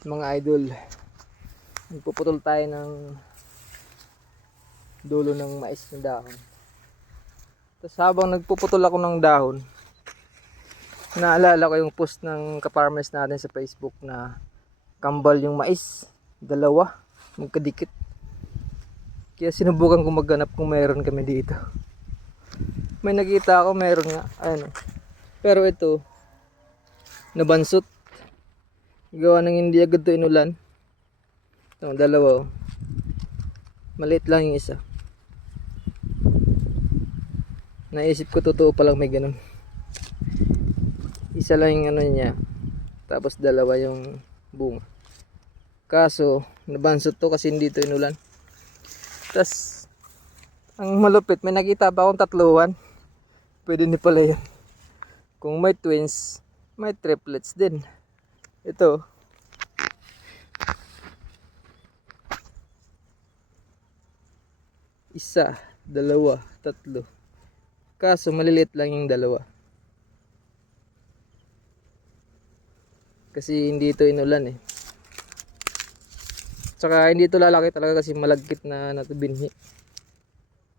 Mga idol, nagpuputol tayo ng dulo ng mais na dahon. Tapos habang nagpuputol ako ng dahon, naalala ko yung post ng ka-farmers natin sa Facebook na kambal yung mais, dalawa, magkadikit. Kaya sinubukan ko maghanap kung meron kami dito. May nakita ako, meron nga, ayun. Pero ito, nabansot. Gawa ng hindi agad to inulan. Ito, dalawa. Maliit lang yung isa. Naisip ko totoo palang may ganun. Isa lang yung ano niya. Tapos dalawa yung bunga. Kaso, nabansot to kasi hindi to inulan. Tapos, ang malupit, may nakita pa akong tatluhan. Pwede ni pala yun. Kung may twins, may triplets din. Ito. Isa, dalawa, tatlo. Kaso maliliit lang yung dalawa. Kasi hindi ito inulan eh. Tsaka hindi ito lalaki talaga kasi malagkit na natubinhi.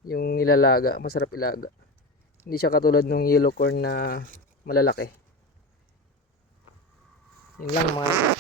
Yung nilalaga, masarap ilaga. Hindi siya katulad ng yellow corn na malalaki. Yun lang mga